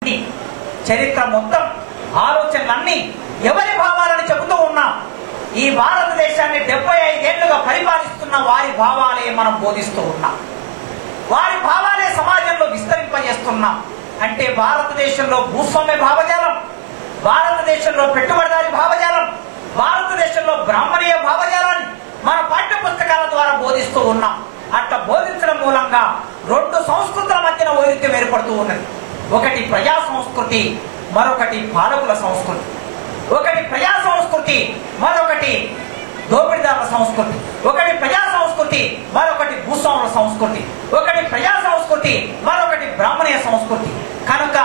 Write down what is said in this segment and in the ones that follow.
చరిత్ర మొత్తం ఆలోచనలన్నీ ఎవరి భావాలని చెబుతూ ఉన్నాం. ఈ భారతదేశాన్ని 75 ఏళ్లుగా పరిపాలిస్తున్న వారి భావాలే మనం బోధిస్తూ ఉన్నాం. వారి భావాలే సమాజంలో విస్తరింపజేస్తున్నాం. అంటే భారతదేశంలో భూస్వామ్య భావజాలం, భారతదేశంలో పెట్టుబడిదారి భావజాలం, భారతదేశంలో బ్రాహ్మణీయ భావజాలాన్ని మన పాఠ్య పుస్తకాల ద్వారా బోధిస్తూ ఉన్నాం. అట్లా బోధించడం మూలంగా రెండు సంస్కృతుల మధ్యన వైరుధ్యం ఏర్పడుతూ ఉన్నది. ఒకటి ప్రజా సంస్కృతి, మరొకటి పాలకుల సంస్కృతి. ఒకటి ప్రజా సంస్కృతి, మరొకటి దోపిడీదారుల సంస్కృతి. ఒకటి ప్రజా సంస్కృతి, మరొకటి భూస్వాముల సంస్కృతి. ఒకటి ప్రజా సంస్కృతి, మరొకటి బ్రాహ్మణీయ సంస్కృతి. కనుక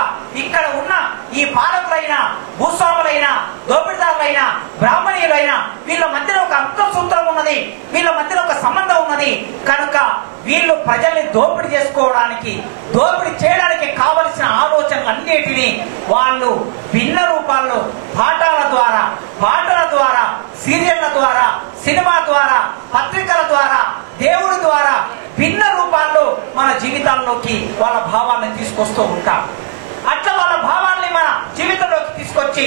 ఇక్కడ ఉన్న ఈ పాలకులైన, భూస్వాములైన, దోపిడీదారులైన, బ్రాహ్మణీయులైన వీళ్ళ మధ్యలో ఒక అంతఃసూత్రం ఉన్నది, వీళ్ళ మధ్యలో ఒక సంబంధం ఉన్నది. కనుక వీళ్ళు ప్రజల్ని దోపిడీ చేసుకోవడానికి, దోపిడీ చేయడానికి కావలసిన ఆలోచనలన్నిటినీ వాళ్ళు భిన్న రూపాల్లో పాఠాల ద్వారా, సీరియళ్ల ద్వారా, సినిమా ద్వారా, పత్రికల ద్వారా, దేవుడి ద్వారా భిన్న రూపాల్లో మన జీవితాల్లోకి వాళ్ళ భావాలను తీసుకొస్తూ ఉంటాం. అట్లా వాళ్ళ భావాల్ని మన జీవితంలోకి తీసుకొచ్చి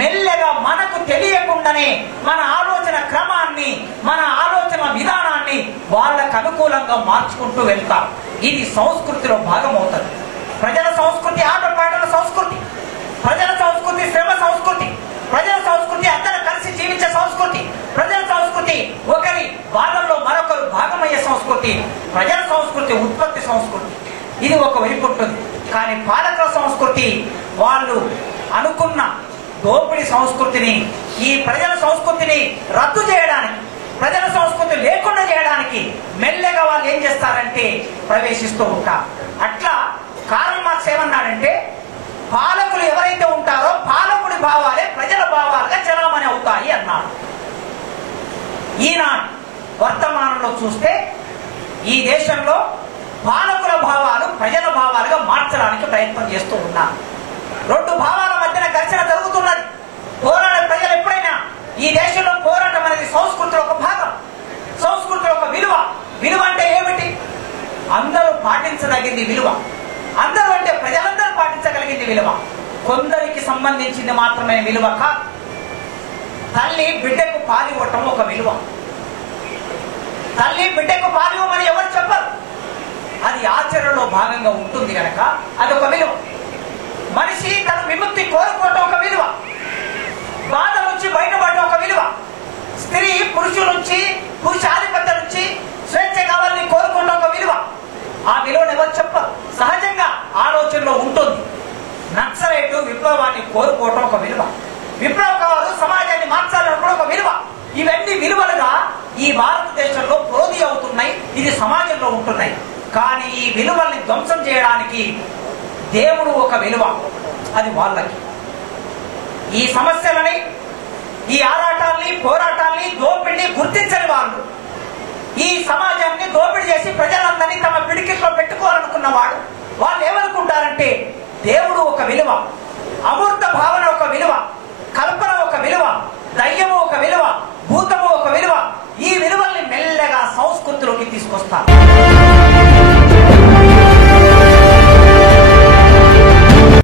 మెల్లగా మనకు తెలియకుండానే మన ఆలోచన క్రమాన్ని, మన ఆలోచన విధానాన్ని వాళ్ళకు అనుకూలంగా మార్చుకుంటూ వెళ్తాం. ఇది సంస్కృతిలో భాగం అవుతుంది. ప్రజల సంస్కృతి ఆటపాటల సంస్కృతి, ప్రజల సంస్కృతి శ్రమ సంస్కృతి, ప్రజల సంస్కృతి అందరూ కలిసి జీవించే సంస్కృతి, ప్రజల సంస్కృతి ఒకరి భాగంలో మరొకరు భాగమయ్యే సంస్కృతి, ప్రజల సంస్కృతి ఉత్పత్తి సంస్కృతి. ఇది ఒక వైపు ఉంటుంది. కానీ పాలకుల సంస్కృతి వాళ్ళు అనుకున్న దోపిడీ సంస్కృతిని, ఈ ప్రజల సంస్కృతిని రద్దు చేయడానికి, ప్రజల సంస్కృతి లేకుండా చేయడానికి మెల్లగా వాళ్ళు ఏం చేస్తారంటే ప్రవేశిస్తూ ఉంటారు. అట్లా కార్ల్ మార్క్స్ ఏమన్నాడంటే, పాలకులు ఎవరైతే ఉంటారో పాలకుడి భావాలే ప్రజల భావాలుగా చలామణి అవుతాయి అన్నాడు. ఈనాడు వర్తమానంలో చూస్తే ఈ దేశంలో పాలకుల భావాలు ప్రజల భావాలుగా మార్చడానికి ప్రయత్నం చేస్తూ ఉన్నారు. రెండు భావాల మధ్యన ఘర్షణ జరుగుతున్నది. పోరాడే ప్రజలు ఎప్పుడైనా ఈ దేశంలో పోరాటం అనేది సంస్కృతిలో ఒక భాగం, సంస్కృతిలో ఒక విలువ. విలువ అంటే ఏమిటి? అందరూ పాటించదగింది విలువ. అందరూ అంటే ప్రజలందరూ పాటించగలిగింది విలువ. కొందరికి సంబంధించింది మాత్రమే విలువ కాదు. తల్లి బిడ్డకు పాలివ్వటం ఒక విలువ. తల్లి బిడ్డకు పాలివ్వమని ఎవరు చెప్పరు. అది ఆచరణలో భాగంగా ఉంటుంది కనుక అదొక విలువ. మనిషి తన విముక్తి కోరుకోవటం ఒక విలువ. బాధ నుంచి బయటపడటం ఒక విలువ. స్త్రీ పురుషాధిపత్యం నుంచి స్వేచ్ఛ కావాలని కోరుకోవటం ఒక విలువ. ఆ విలువను ఎవరు చెప్పరు. సహజంగా ఆలోచనలో ఉంటుంది. నక్సలైటు విప్లవాన్ని కోరుకోవటం ఒక విలువ. విప్లవకారులు సమాజాన్ని మార్చాలనుకోవడం ఒక విలువ. ఇవన్నీ విలువలుగా ఈ భారతదేశంలో ప్రోధి అవుతున్నాయి. ఇది సమాజంలో ఉంటున్నాయి. కానీ ఈ విలువల్ని ధ్వంసం చేయడానికి దేవుడు ఒక విలువ. అది వాళ్ళకి. ఈ సమస్యలని, ఈ ఆరాటాల్ని, పోరాటాల్ని, దోపిడిని గుర్తించని వాళ్ళు, ఈ సమాజాన్ని దోపిడీ చేసి ప్రజలందరినీ తమ పిడికిట్లో పెట్టుకోవాలనుకున్న వాళ్ళు ఏమనుకుంటారంటే దేవుడు ఒక విలువ,